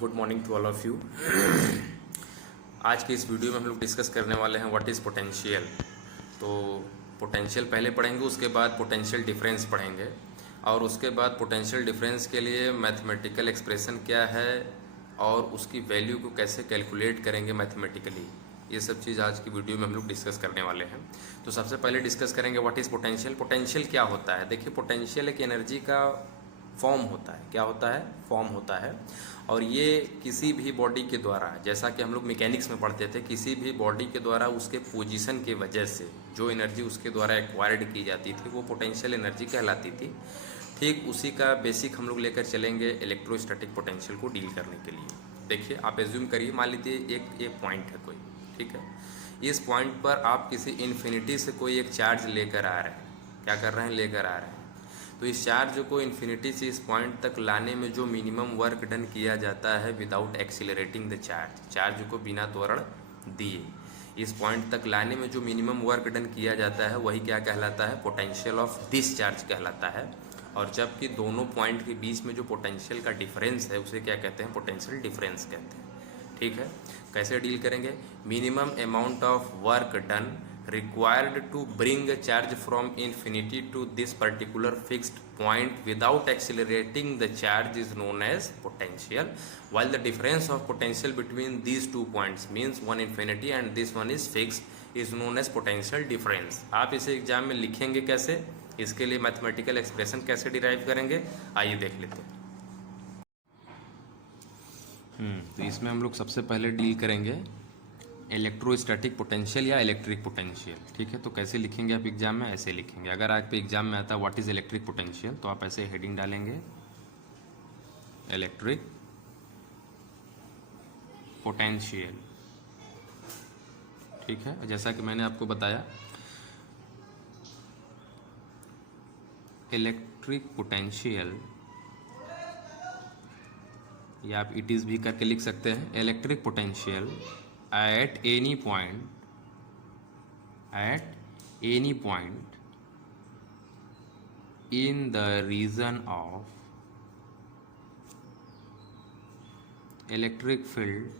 Good morning to all of you. आज के इस वीडियो में हम लोग डिस्कस करने वाले हैं व्हाट इज़ पोटेंशियल। तो पोटेंशियल पहले पढ़ेंगे, उसके बाद पोटेंशियल डिफरेंस पढ़ेंगे और उसके बाद पोटेंशियल डिफरेंस के लिए मैथमेटिकल एक्सप्रेशन क्या है और उसकी वैल्यू को कैसे कैलकुलेट करेंगे मैथमेटिकली। ये सब चीज़ आज की वीडियो में हम लोग डिस्कस करने वाले हैं। तो सबसे पहले डिस्कस करेंगे व्हाट इज़ पोटेंशियल। पोटेंशियल क्या होता है? देखिए, पोटेंशियल एक एनर्जी का फॉर्म होता है। क्या होता है? फॉर्म होता है। और ये किसी भी बॉडी के द्वारा, जैसा कि हम लोग मैकेनिक्स में पढ़ते थे, किसी भी बॉडी के द्वारा उसके पोजीशन के वजह से जो एनर्जी उसके द्वारा एक्वायर्ड की जाती थी वो पोटेंशियल एनर्जी कहलाती थी। ठीक उसी का बेसिक हम लोग लेकर चलेंगे इलेक्ट्रोस्टैटिक पोटेंशियल को डील करने के लिए। देखिए, आप एज्यूम करिए, मान लीजिए एक पॉइंट है कोई, ठीक है। इस पॉइंट पर आप किसी इन्फिनिटी से कोई एक चार्ज लेकर आ रहे हैं। क्या कर रहे हैं? लेकर आ रहे हैं। तो इस चार्ज को इन्फिनिटी से इस पॉइंट तक लाने में जो मिनिमम वर्क डन किया जाता है विदाउट एक्सीलरेटिंग द चार्ज को बिना त्वरण दिए इस पॉइंट तक लाने में जो मिनिमम वर्क डन किया जाता है वही क्या कहलाता है? पोटेंशियल ऑफ दिस चार्ज कहलाता है। और जबकि दोनों पॉइंट के बीच में जो पोटेंशियल का डिफरेंस है उसे क्या कहते हैं? पोटेंशियल डिफरेंस कहते हैं। ठीक है। कैसे डील करेंगे? Minimum amount of work done required to bring a charge from infinity to this particular fixed point without accelerating the charge is known as potential, while the difference of potential between these 2 points means one infinity and this one is fixed is known as potential difference। आप इसे exam में लिखेंगे कैसे? इसके लिए mathematical expression कैसे derive करेंगे, आइए देख लेते हैं। तो इसमें हम लोग सबसे पहले डील करेंगे इलेक्ट्रोस्टैटिक पोटेंशियल या इलेक्ट्रिक पोटेंशियल। ठीक है। तो कैसे लिखेंगे आप एग्जाम में? ऐसे लिखेंगे। अगर आप एग्जाम में आता है व्हाट इज़ इलेक्ट्रिक पोटेंशियल, तो आप ऐसे हेडिंग डालेंगे इलेक्ट्रिक पोटेंशियल। ठीक है। जैसा कि मैंने आपको बताया, इलेक्ट्रिक पोटेंशियल, या आप इट इज़ भी करके लिख सकते हैं। Electric potential at any point in the region of electric field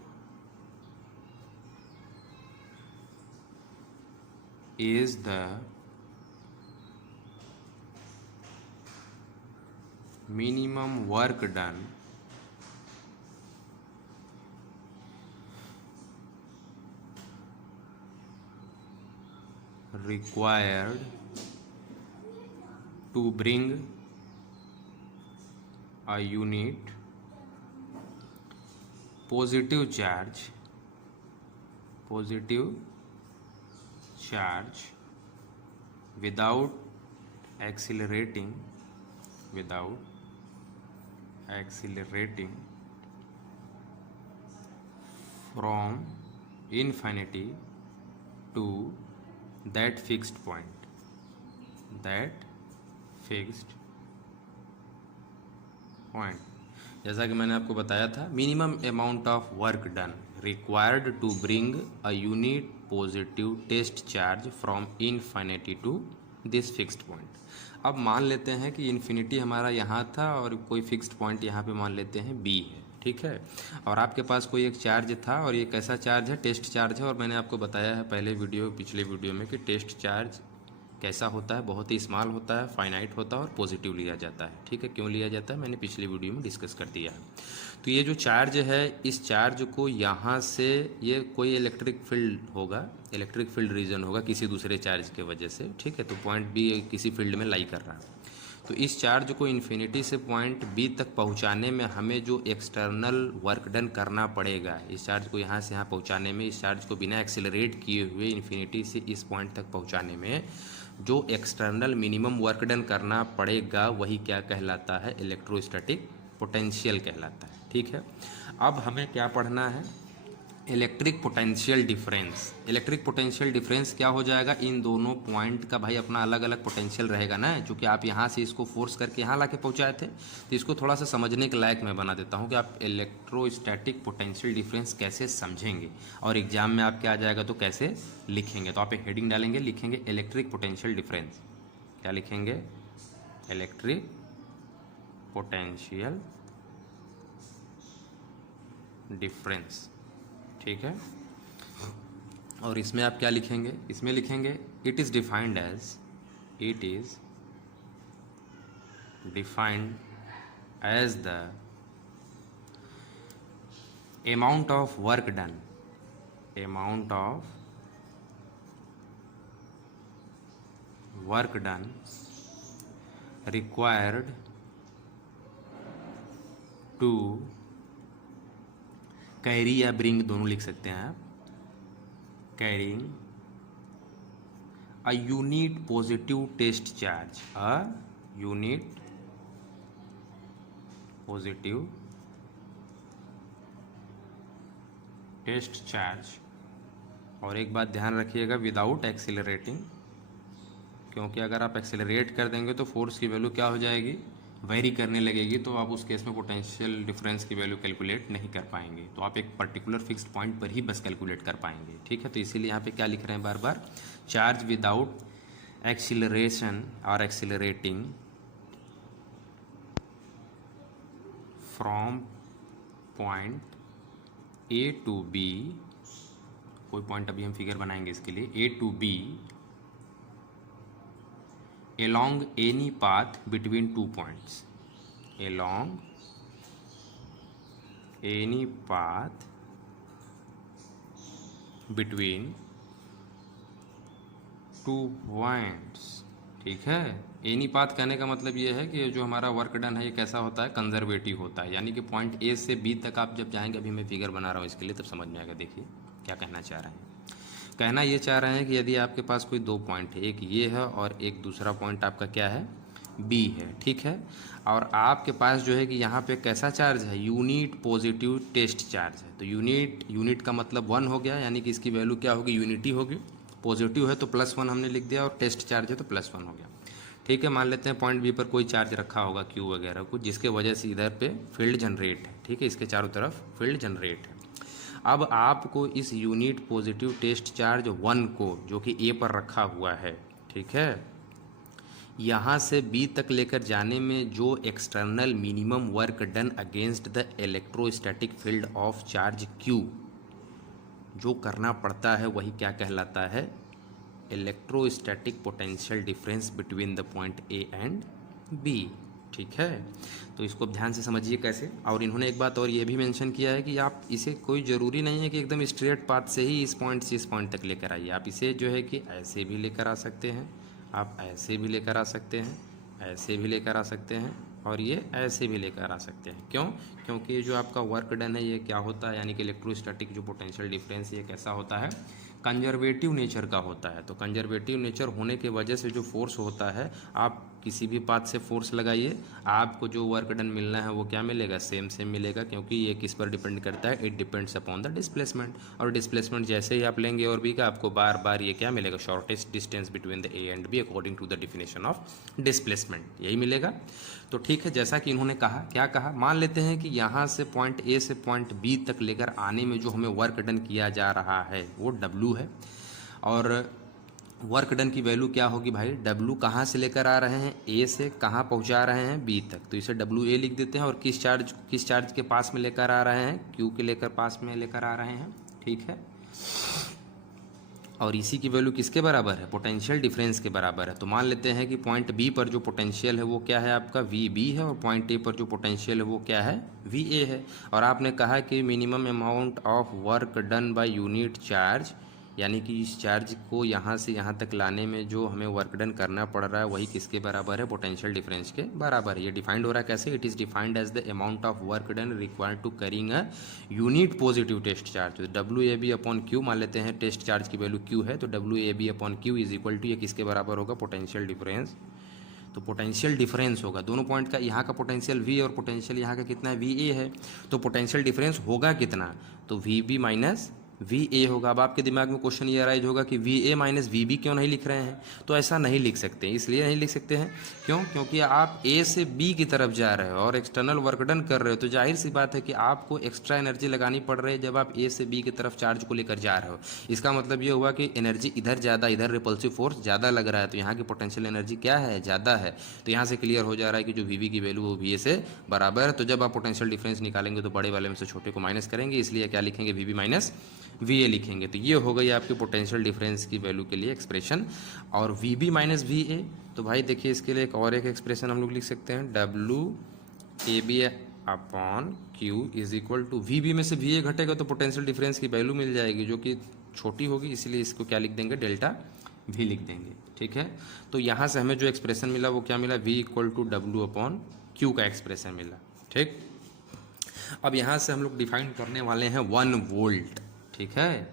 is the minimum work done required to bring a unit positive charge without accelerating from infinity to that fixed point, जैसा कि मैंने आपको बताया था, minimum amount of work done required to bring a unit positive test charge from infinity to this fixed point. अब मान लेते हैं कि इन्फिनिटी हमारा यहाँ था और कोई फिक्स्ड पॉइंट यहाँ पे मान लेते हैं बी है। ठीक है। और आपके पास कोई एक चार्ज था और ये कैसा चार्ज है? टेस्ट चार्ज है। और मैंने आपको बताया है पिछले वीडियो में कि टेस्ट चार्ज कैसा होता है? बहुत ही स्मॉल होता है, फाइनाइट होता है और पॉजिटिव लिया जाता है। ठीक है। क्यों लिया जाता है मैंने पिछली वीडियो में डिस्कस कर दिया है। तो ये जो चार्ज है, इस चार्ज को यहाँ से, ये कोई इलेक्ट्रिक फील्ड होगा, इलेक्ट्रिक फील्ड रीजन होगा किसी दूसरे चार्ज के वजह से। ठीक है। तो पॉइंट बी किसी फील्ड में लाई कर रहा है। तो इस चार्ज को इन्फिनिटी से पॉइंट बी तक पहुंचाने में हमें जो एक्सटर्नल वर्क डन करना पड़ेगा, इस चार्ज को यहाँ से यहाँ पहुंचाने में, इस चार्ज को बिना एक्सेलरेट किए हुए इन्फिनिटी से इस पॉइंट तक पहुंचाने में जो एक्सटर्नल मिनिमम वर्क डन करना पड़ेगा वही क्या कहलाता है? इलेक्ट्रोस्टैटिक पोटेंशियल कहलाता है। ठीक है। अब हमें क्या पढ़ना है? Electric potential difference. Electric potential difference क्या हो जाएगा? इन दोनों पॉइंट का भाई अपना अलग अलग पोटेंशियल रहेगा ना, क्योंकि आप यहाँ से इसको फोर्स करके यहाँ लाके पहुँचाए थे। तो इसको थोड़ा सा समझने के लायक मैं बना देता हूँ कि आप इलेक्ट्रोस्टैटिक पोटेंशियल डिफरेंस कैसे समझेंगे और एग्जाम में आप क्या आ जाएगा तो कैसे लिखेंगे। तो आप एक हेडिंग डालेंगे, लिखेंगे इलेक्ट्रिक पोटेंशियल डिफरेंस। क्या लिखेंगे? इलेक्ट्रिक पोटेंशियल डिफरेंस, ठीक है। और इसमें आप क्या लिखेंगे, इसमें लिखेंगे it is defined as, it is defined as the amount of work done, amount of work done required to carry या bring दोनों लिख सकते हैं आप, carrying a unit positive test charge, a unit positive test charge. और एक बात ध्यान रखिएगा, विदाउट एक्सीलरेटिंग, क्योंकि अगर आप एक्सीलरेट कर देंगे तो फोर्स की वैल्यू क्या हो जाएगी, वेरी करने लगेगी, तो आप उस केस में पोटेंशियल डिफरेंस की वैल्यू कैलकुलेट नहीं कर पाएंगे। तो आप एक पर्टिकुलर फिक्स्ड पॉइंट पर ही बस कैलकुलेट कर पाएंगे, ठीक है। तो इसीलिए यहाँ पे क्या लिख रहे हैं बार बार, चार्ज विदाउट एक्सीलरेशन और accelerating from point A to B, कोई पॉइंट अभी हम फिगर बनाएंगे इसके लिए, A to B along any path between two points, along any path between two points, ठीक है। एनी पाथ कहने का मतलब ये है कि जो हमारा वर्क डन है ये कैसा होता है, कंजर्वेटिव होता है, यानी कि पॉइंट ए से बी तक आप जब जाएंगे, अभी मैं फिगर बना रहा हूँ इसके लिए तब समझ में आएगा। देखिए क्या कहना चाह रहे हैं, कहना ये चाह रहे हैं कि यदि आपके पास कोई दो पॉइंट है, एक ये है और एक दूसरा पॉइंट आपका क्या है, बी है, ठीक है। और आपके पास जो है कि यहाँ पे कैसा चार्ज है, यूनिट पॉजिटिव टेस्ट चार्ज है। तो यूनिट का मतलब 1 हो गया, यानी कि इसकी वैल्यू क्या होगी, यूनिटी होगी। पॉजिटिव है तो +1 हमने लिख दिया, और टेस्ट चार्ज है तो +1 हो गया, ठीक है। मान लेते हैं पॉइंट बी पर कोई चार्ज रखा होगा Q वगैरह कुछ, जिसके वजह से इधर पे फील्ड जनरेट है, ठीक है, इसके चारों तरफ फील्ड जनरेट है। अब आपको इस यूनिट पॉजिटिव टेस्ट चार्ज 1 को, जो कि A पर रखा हुआ है, ठीक है, यहाँ से B तक लेकर जाने में जो external minimum work done against the electrostatic field of charge Q जो करना पड़ता है, वही क्या कहलाता है, electrostatic potential difference between the point A and B, ठीक है। तो इसको ध्यान से समझिए कैसे। और इन्होंने एक बात और ये भी मेंशन किया है कि आप इसे, कोई ज़रूरी नहीं है कि एकदम स्ट्रेट पाथ से ही इस पॉइंट से इस पॉइंट तक लेकर आइए, आप इसे जो है कि ऐसे भी लेकर आ सकते हैं, आप ऐसे भी लेकर आ सकते हैं, ऐसे भी लेकर आ सकते हैं, और ये ऐसे भी लेकर आ सकते हैं। क्यों? क्योंकि ये जो आपका वर्क डन है ये क्या होता है, यानी कि इलेक्ट्रोस्टैटिक जो पोटेंशियल डिफरेंस ये कैसा होता है, कंजर्वेटिव नेचर का होता है। तो कंजर्वेटिव नेचर होने के वजह से जो फोर्स होता है, आप किसी भी पाथ से फोर्स लगाइए, आपको जो वर्क डन मिलना है वो क्या मिलेगा, सेम मिलेगा, क्योंकि ये किस पर डिपेंड करता है, it depends upon the displacement. और डिस्प्लेसमेंट जैसे ही आप लेंगे और बी का, आपको बार बार ये क्या मिलेगा, shortest distance between the A and B according to the definition of displacement, यही मिलेगा। तो ठीक है, जैसा कि इन्होंने कहा, क्या कहा, मान लेते हैं कि यहाँ से पॉइंट ए से पॉइंट बी तक लेकर आने में जो हमें वर्क डन किया जा रहा है वो W है, और वर्क डन की वैल्यू क्या होगी भाई, W कहाँ से लेकर आ रहे हैं, A से कहाँ पहुँचा रहे हैं, B तक, तो इसे WA लिख देते हैं। और किस चार्ज के पास में लेकर आ रहे हैं, Q के लेकर पास में लेकर आ रहे हैं, ठीक है। और इसी की वैल्यू किसके बराबर है, पोटेंशियल डिफरेंस के बराबर है। तो मान लेते हैं कि पॉइंट बी पर जो पोटेंशियल है वो क्या है आपका, VB है, और पॉइंट ए पर जो पोटेंशियल है वो क्या है, VA है। और आपने कहा कि minimum amount of work done by unit charge, यानी कि इस चार्ज को यहाँ से यहाँ तक लाने में जो हमें वर्क डन करना पड़ रहा है वही किसके बराबर है, पोटेंशियल डिफरेंस के बराबर है। ये डिफाइंड हो रहा है कैसे, it is defined as the amount of work done required to carrying a unit positive test charge. तो WAB अपॉन Q, मान लेते हैं टेस्ट चार्ज की वैल्यू Q है, तो WAB upon Q is equal to, ये किसके बराबर होगा, पोटेंशियल डिफरेंस। तो पोटेंशियल डिफरेंस होगा दोनों पॉइंट का, यहाँ का पोटेंशियल V और पोटेंशियल यहाँ का कितना है, VA है, तो पोटेंशियल डिफरेंस होगा कितना, तो VB माइनस VA होगा। अब आपके दिमाग में क्वेश्चन ये अराइज होगा कि VA माइनस VB क्यों नहीं लिख रहे हैं? तो ऐसा नहीं लिख सकते, इसलिए नहीं लिख सकते हैं क्यों? क्योंकि आप A से B की तरफ जा रहे हो और एक्सटर्नल वर्क डन कर रहे हो, तो जाहिर सी बात है कि आपको एक्स्ट्रा एनर्जी लगानी पड़ रही है जब आप A से B की तरफ चार्ज को लेकर जा रहे हो। इसका मतलब ये हुआ कि एनर्जी इधर ज़्यादा, इधर रिपल्सिव फोर्स ज़्यादा लग रहा है, तो यहाँ की पोटेंशियल एनर्जी क्या है? ज़्यादा है। तो यहाँ से क्लियर हो जा रहा है कि जो VB की वैल्यू वो VA से बराबर है। तो जब आप पोटेंशियल डिफरेंस निकालेंगे तो बड़े वाले में से छोटे को माइनस करेंगे, इसलिए क्या लिखेंगे? VB माइनस VA लिखेंगे। तो ये हो गई आपकी पोटेंशियल डिफरेंस की वैल्यू के लिए एक्सप्रेशन। और VB माइनस VA, तो भाई देखिए इसके लिए एक एक्सप्रेशन हम लोग लिख सकते हैं, WAB upon Q is equal to, VB में से VA घटेगा तो पोटेंशियल डिफरेंस की वैल्यू मिल जाएगी जो कि छोटी होगी, इसलिए इसको क्या लिख देंगे? डेल्टा V लिख देंगे। ठीक है, तो यहाँ से हमें जो एक्सप्रेशन मिला वो क्या मिला? V equal to W upon Q का एक्सप्रेशन मिला। ठीक, अब यहाँ से हम लोग डिफाइन करने वाले हैं 1 वोल्ट। ठीक है,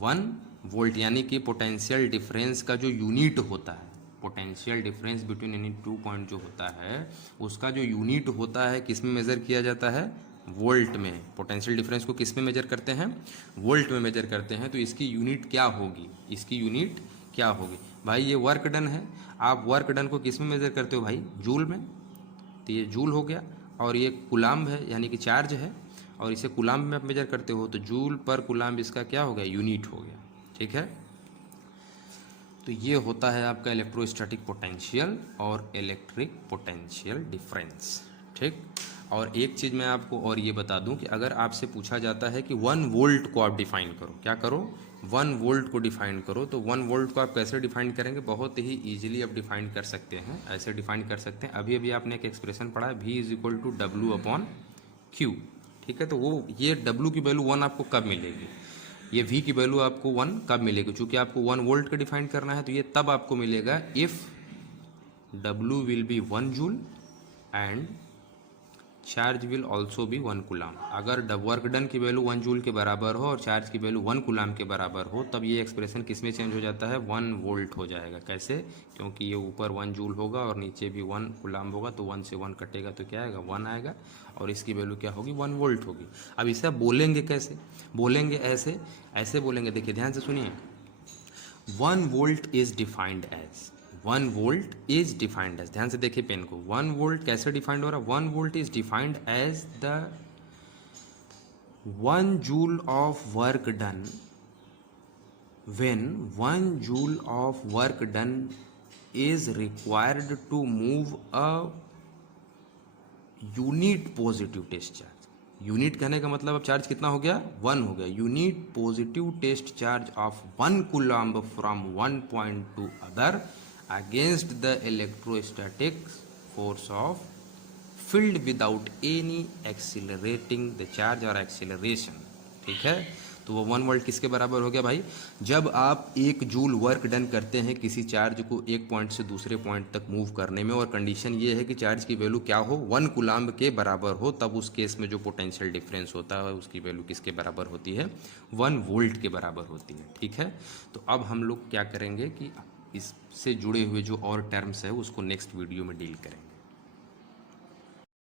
1 वोल्ट यानी कि पोटेंशियल डिफरेंस का जो यूनिट होता है, potential difference between any 2 point जो होता है उसका जो यूनिट होता है किस में मेज़र किया जाता है? वोल्ट में। पोटेंशियल डिफरेंस को किस में मेजर करते हैं? वोल्ट में मेजर करते हैं। तो इसकी यूनिट क्या होगी? इसकी यूनिट क्या होगी? भाई ये वर्क डन है, आप वर्क डन को किस में मेजर करते हो भाई? जूल में। तो ये जूल हो गया, और ये कुलाम्ब है यानी कि चार्ज है, और इसे कुलाम्ब में आप मेजर करते हो, तो जूल पर कुलाम्ब इसका क्या हो गया? यूनिट हो गया। ठीक है, तो ये होता है आपका इलेक्ट्रोस्टैटिक पोटेंशियल और इलेक्ट्रिक पोटेंशियल डिफरेंस। ठीक, और एक चीज़ मैं आपको और ये बता दूं कि अगर आपसे पूछा जाता है कि 1 वोल्ट को आप डिफाइन करो, क्या करो? 1 वोल्ट को डिफाइन करो, तो 1 वोल्ट को आप कैसे डिफाइन करेंगे? बहुत ही ईजिली आप डिफाइन कर सकते हैं, ऐसे डिफाइन कर सकते हैं। अभी अभी आपने एक एक्सप्रेशन पढ़ा है, V is equal to W upon Q। ठीक है, तो वो ये W की वैल्यू 1 आपको कब मिलेगी? ये V की वैल्यू आपको 1 कब मिलेगी? चूंकि आपको 1 वोल्ट का डिफाइन करना है, तो ये तब आपको मिलेगा if W will be 1 joule and charge will also be 1 coulomb. अगर वर्क डन की वैल्यू 1 जूल के बराबर हो और चार्ज की वैल्यू 1 कूलाम के बराबर हो, तब ये एक्सप्रेशन किस में चेंज हो जाता है? 1 वोल्ट हो जाएगा। कैसे? क्योंकि ये ऊपर 1 जूल होगा और नीचे भी 1 कूलाम होगा, तो 1 से 1 कटेगा तो क्या आएगा? 1 आएगा, और इसकी वैल्यू क्या होगी? 1 वोल्ट होगी। अब इसे आप बोलेंगे कैसे? बोलेंगे ऐसे, ऐसे बोलेंगे। देखिए ध्यान से सुनिए, 1 volt is defined as, 1 volt is defined as, ध्यान से देखिए पेन को, 1 वोल्ट कैसे डिफाइंड हो रहा है? 1 volt is defined as the 1 joule of work done when 1 joule of work done is required to move a unit positive test charge। Unit कहने का मतलब अब चार्ज कितना हो गया? 1 हो गया। Unit positive test charge of 1 coulomb from 1 point to other against the electrostatic force of field without any accelerating the charge और एक्सीलरेशन। ठीक है, तो वो 1 वोल्ट किसके बराबर हो गया भाई? जब आप 1 जूल वर्क डन करते हैं किसी चार्ज को एक पॉइंट से दूसरे पॉइंट तक मूव करने में, और कंडीशन ये है कि चार्ज की वैल्यू क्या हो? 1 कूलाम्ब के बराबर हो, तब उस केस में जो पोटेंशियल डिफरेंस होता है उसकी वैल्यू किसके बराबर होती है? 1 वोल्ट के बराबर होती है। ठीक है, तो अब हम लोग क्या करेंगे कि इससे जुड़े हुए जो और टर्म्स है उसको नेक्स्ट वीडियो में डील करेंगे।